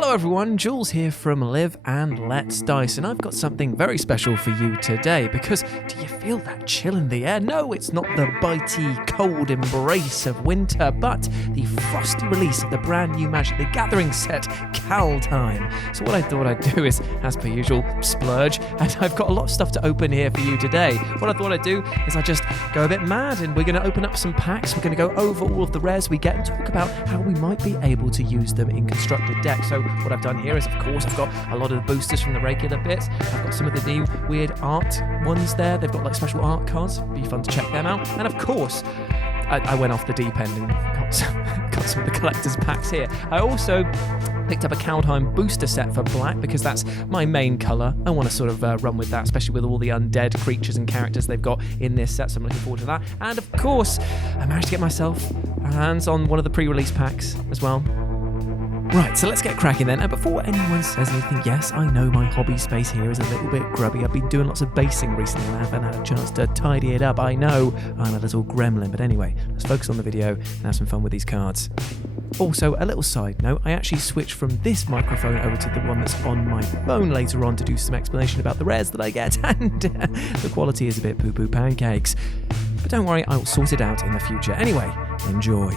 Hello everyone, Jules here from Live and Let's Dice, and I've got something very special for you today, because do you feel that chill in the air? No, it's not the bitey, cold embrace of winter, but the frosty release of the brand new Magic the Gathering set, Kaldheim. So what I thought I'd do is, as per usual, splurge, and I've got a lot of stuff to open here for you today. What I thought I'd do is I just go a bit mad, and we're going to open up some packs, we're going to go over all of the rares we get and talk about how we might be able to use them in constructed decks. So what I've done here is, of course, I've got a lot of the boosters from the regular bits. I've got some of the new weird art ones there. They've got like special art cards. Be fun to check them out. And of course, I went off the deep end and got some of the collector's packs here. I also picked up a Kaldheim booster set for black because that's my main colour. I want to sort of run with that, especially with all the undead creatures and characters they've got in this set, so I'm looking forward to that. And of course, I managed to get myself hands on one of the pre-release packs as well. Right, so let's get cracking then. And before anyone says anything, yes, I know my hobby space here is a little bit grubby. I've been doing lots of basing recently and I haven't had a chance to tidy it up. I know I'm a little gremlin, but anyway, let's focus on the video and have some fun with these cards. Also, a little side note, I actually switched from this microphone over to the one that's on my phone later on to do some explanation about the rares that I get, and the quality is a bit poo-poo pancakes. But don't worry, I will sort it out in the future. Anyway, enjoy.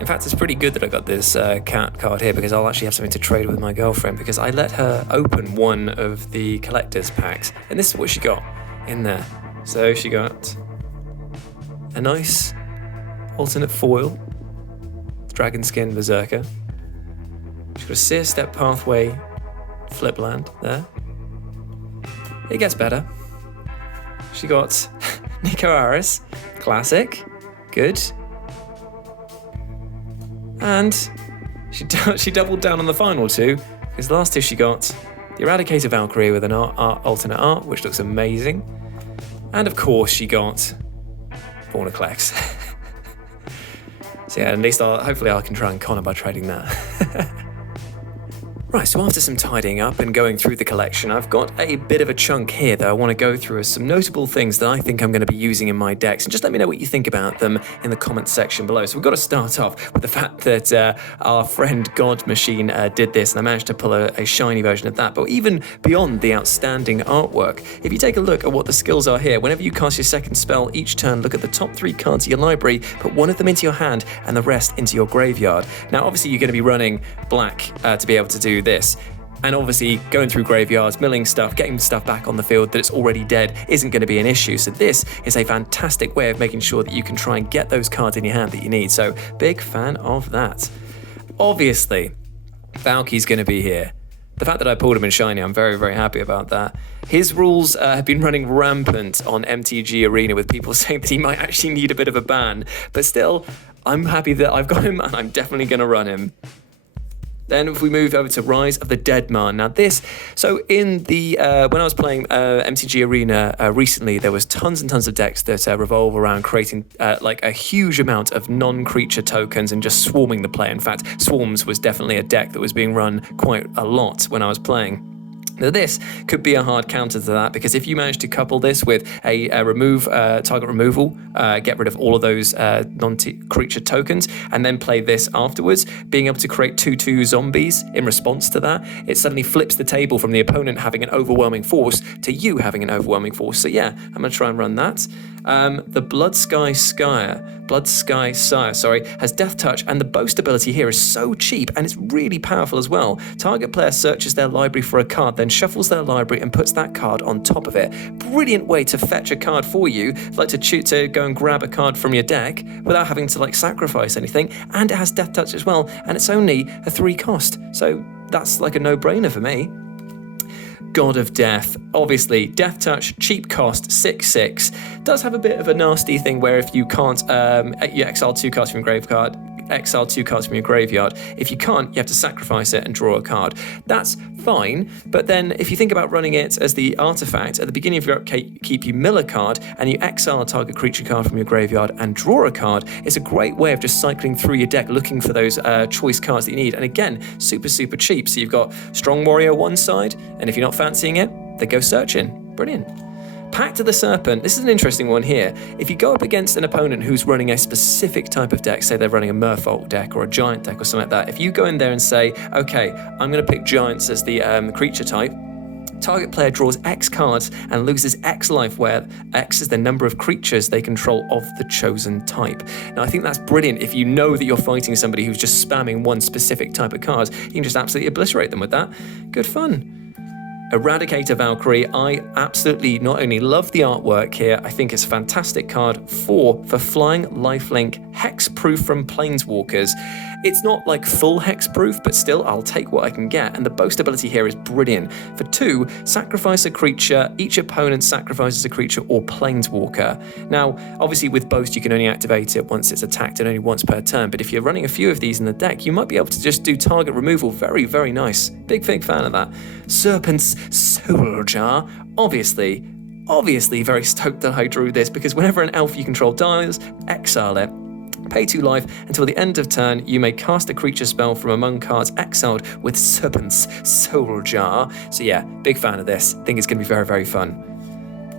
In fact, it's pretty good that I got this cat card here, because I'll actually have something to trade with my girlfriend, because I let her open one of the collector's packs, and this is what she got in there. So she got a nice alternate foil, Dragon Skin Berserker. She got a Seer Step Pathway flip land there. It gets better. She got Nico Aris, classic, good. And she doubled down on the final two, because the last two she got the Eradicator Valkyrie with an alternate art, which looks amazing. And of course she got Born of Klex. So yeah, at least hopefully I can try and con her by trading that. Right, so after some tidying up and going through the collection, I've got a bit of a chunk here that I want to go through as some notable things that I think I'm going to be using in my decks, and just let me know what you think about them in the comments section below. So we've got to start off with the fact that our friend God Machine did this, and I managed to pull a shiny version of that. But even beyond the outstanding artwork, if you take a look at what the skills are here, whenever you cast your second spell each turn, look at the top 3 cards of your library, put one of them into your hand and the rest into your graveyard. Now, obviously, you're going to be running black to be able to do this. And obviously, going through graveyards, milling stuff, getting stuff back on the field that's already dead isn't going to be an issue. So this is a fantastic way of making sure that you can try and get those cards in your hand that you need. So big fan of that. Obviously, Valky's going to be here. The fact that I pulled him in shiny, I'm very, very happy about that. His rules have been running rampant on MTG Arena, with people saying that he might actually need a bit of a ban. But still, I'm happy that I've got him, and I'm definitely going to run him. Then if we move over to Rise of the Deadman. Now this, so in the, when I was playing MTG Arena recently, there was tons and tons of decks that revolve around creating like a huge amount of non-creature tokens and just swarming the play. In fact, Swarms was definitely a deck that was being run quite a lot when I was playing. Now this could be a hard counter to that, because if you manage to couple this with a target removal, get rid of all of those non-creature tokens, and then play this afterwards, being able to create 2/2 zombies in response to that, it suddenly flips the table from the opponent having an overwhelming force to you having an overwhelming force. So yeah, I'm going to try and run that. The Blood Sky Sire, has Death Touch, and the boast ability here is so cheap and it's really powerful as well. Target player searches their library for a card, then shuffles their library and puts that card on top of it. Brilliant way to fetch a card for you, like to go and grab a card from your deck without having to sacrifice anything. And it has Death Touch as well, and it's only a 3 cost, so that's like a no-brainer for me. God of Death. Obviously, Death Touch, cheap cost, 6/6. Does have a bit of a nasty thing where if you can't, you exile 2 cards from your graveyard. If you can't, you have to sacrifice it and draw a card. That's fine, but then if you think about running it as the artifact, at the beginning of your upkeep, you mill a card and you exile a target creature card from your graveyard and draw a card. It's a great way of just cycling through your deck looking for those choice cards that you need. And again, super, super cheap. So you've got Strong Warrior one side, and if you're not fancying it, they go searching. Brilliant. Pact of the Serpent. This is an interesting one here. If you go up against an opponent who's running a specific type of deck, say they're running a Merfolk deck or a Giant deck or something like that, if you go in there and say, okay, I'm going to pick Giants as the creature type, target player draws X cards and loses X life, where X is the number of creatures they control of the chosen type. Now, I think that's brilliant. If you know that you're fighting somebody who's just spamming one specific type of cards, you can just absolutely obliterate them with that. Good fun. Eradicator Valkyrie. I absolutely not only love the artwork here, I think it's a fantastic card for flying lifelink, hexproof from Planeswalkers. It's not like full hexproof, but still I'll take what I can get, and the boast ability here is brilliant. For 2, sacrifice a creature, each opponent sacrifices a creature or Planeswalker. Now, obviously with boast you can only activate it once it's attacked and only once per turn, but if you're running a few of these in the deck, you might be able to just do target removal. Very, very nice. Big fan of that. Serpents Soul Jar. Obviously very stoked that I drew this, because whenever an elf you control dies, exile it. Pay 2 life until the end of turn. You may cast a creature spell from among cards exiled with Serpents Soul Jar. So yeah, big fan of this. Think it's going to be very, very fun.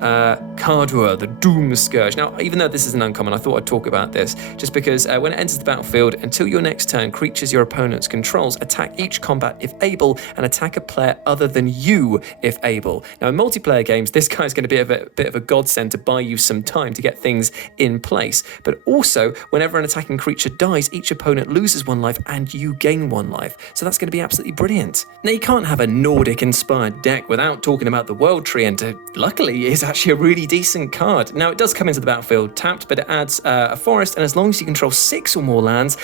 Cardua, the Doom Scourge. Now, even though this is an uncommon, I thought I'd talk about this, just because when it enters the battlefield, until your next turn, creatures your opponent's controls attack each combat if able, and attack a player other than you if able. Now, in multiplayer games, this guy's going to be a bit of a godsend to buy you some time to get things in place. But also, whenever an attacking creature dies, each opponent loses 1 life and you gain 1 life. So that's going to be absolutely brilliant. Now, you can't have a Nordic-inspired deck without talking about the World Tree, and luckily, it's actually a really decent card. Now, it does come into the battlefield tapped, but it adds a forest, and as long as you control 6 or more lands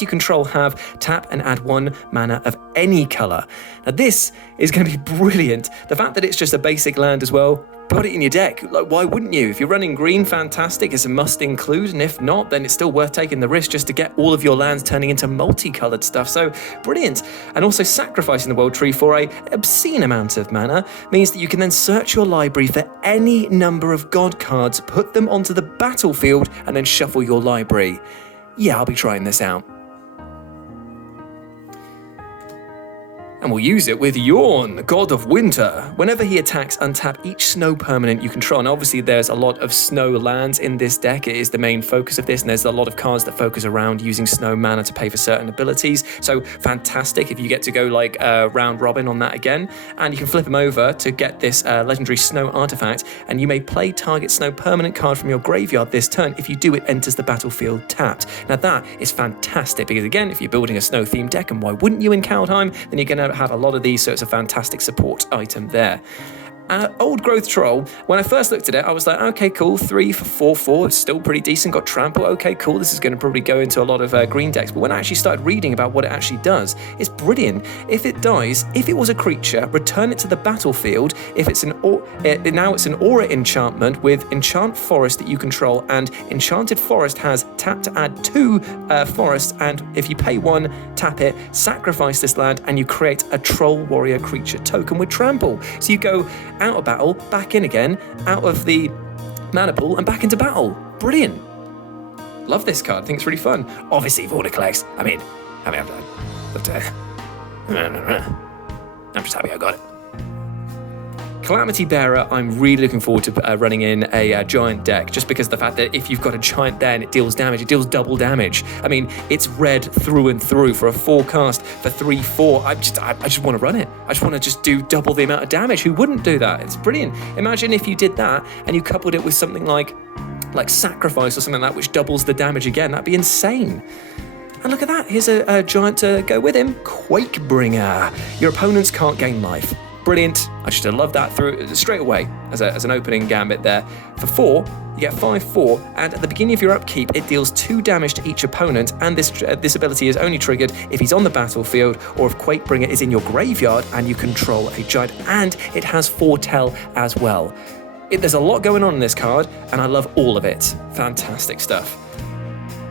you control have tap and add 1 mana of any colour. Now, this is going to be brilliant. The fact that it's just a basic land as well, put it in your deck. Like, why wouldn't you? If you're running green, fantastic, it's a must include, and if not, then it's still worth taking the risk just to get all of your lands turning into multicolored stuff. So brilliant. And also sacrificing the World Tree for a obscene amount of mana means that you can then search your library for any number of god cards, put them onto the battlefield, and then shuffle your library. Yeah, I'll be trying this out. And we'll use it with Yorn, God of Winter. Whenever he attacks, untap each snow permanent you control. And obviously there's a lot of snow lands in this deck. It is the main focus of this, and there's a lot of cards that focus around using snow mana to pay for certain abilities. So fantastic if you get to go like round robin on that again. And you can flip them over to get this legendary snow artifact, and you may play target snow permanent card from your graveyard this turn. If you do, it enters the battlefield tapped. Now that is fantastic, because again, if you're building a snow themed deck, and why wouldn't you in Kaldheim, then you're going to have a lot of these, so it's a fantastic support item there. Old Growth Troll, when I first looked at it, I was like, okay, cool, 3 for 4/4, it's still pretty decent, got trample, okay, cool, this is going to probably go into a lot of green decks. But when I actually started reading about what it actually does, it's brilliant. If it dies, if it was a creature, return it to the battlefield. If it's now it's an aura enchantment with Enchant Forest that you control, and Enchanted Forest has tap to add 2 forests, and if you pay 1, tap it, sacrifice this land, and you create a Troll Warrior creature token with trample. So you go out of battle, back in again, out of the mana pool, and back into battle. Brilliant. Love this card. I think it's really fun. Obviously, Vorticlex. I mean, I'm just happy I got it. Calamitybearer, I'm really looking forward to running in a giant deck, just because of the fact that if you've got a giant there and it deals damage, it deals double damage. I mean, it's red through and through for a 4-cast for 3/4. I just want to run it. I just want to just do double the amount of damage. Who wouldn't do that? It's brilliant. Imagine if you did that and you coupled it with something like Sacrifice or something like that, which doubles the damage again. That'd be insane. And look at that, here's a giant to go with him, Quakebringer. Your opponents can't gain life. Brilliant. I just love that through straight away as an opening gambit there. For 4, you get 5/4, and at the beginning of your upkeep, it deals 2 damage to each opponent, and this ability is only triggered if he's on the battlefield or if Quakebringer is in your graveyard and you control a giant, and it has foretell as well. There's a lot going on in this card, and I love all of it. Fantastic stuff.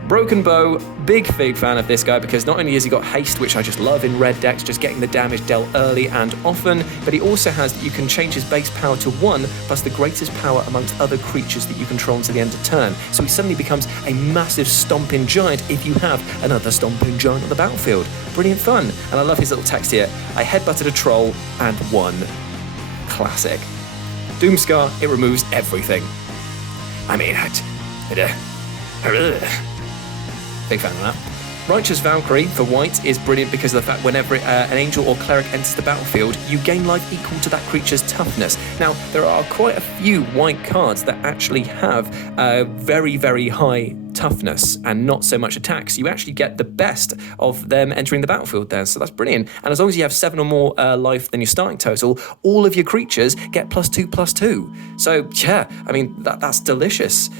Broken Bow, big fan of this guy, because not only has he got haste, which I just love in red decks, just getting the damage dealt early and often, but he also has that you can change his base power to 1 plus the greatest power amongst other creatures that you control until the end of turn. So he suddenly becomes a massive stomping giant if you have another stomping giant on the battlefield. Brilliant fun. And I love his little text here. I headbutted a troll and won. Classic. Doomscar, it removes everything. I mean, big fan of that. Righteous Valkyrie for white is brilliant because of the fact whenever an angel or cleric enters the battlefield, you gain life equal to that creature's toughness. Now, there are quite a few white cards that actually have very, very high toughness and not so much attacks. You actually get the best of them entering the battlefield there, so that's brilliant. And as long as you have 7 or more life than your starting total, all of your creatures get +2/+2. So yeah, I mean, that's delicious.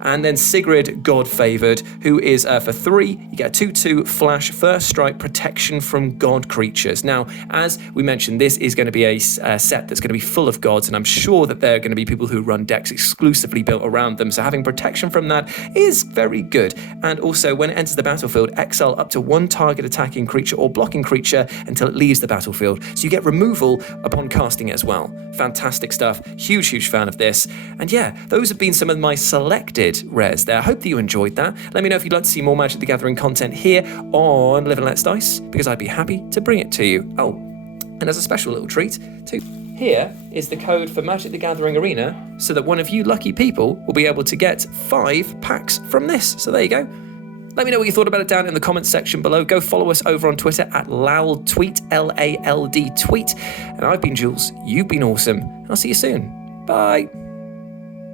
And then Sigrid, God-Favoured, who is for 3, you get a 2/2 flash, first strike, protection from god creatures. Now, as we mentioned, this is going to be a set that's going to be full of gods, and I'm sure that there are going to be people who run decks exclusively built around them, so having protection from that is very good. And also, when it enters the battlefield, exile up to 1 target attacking creature or blocking creature until it leaves the battlefield, so you get removal upon casting it as well. Fantastic stuff. Huge fan of this. And yeah, those have been some of my selected rares there. I hope that you enjoyed that. Let me know if you'd like to see more Magic the Gathering content here on Live and Let's Dice, because I'd be happy to bring it to you. Oh, and as a special little treat too, here is the code for Magic the Gathering Arena, so that one of you lucky people will be able to get 5 packs from this. So there you go. Let me know what you thought about it down in the comments section below. Go follow us over on Twitter at LALDTweet, LALD tweet. And I've been Jules, you've been awesome, and I'll see you soon. Bye.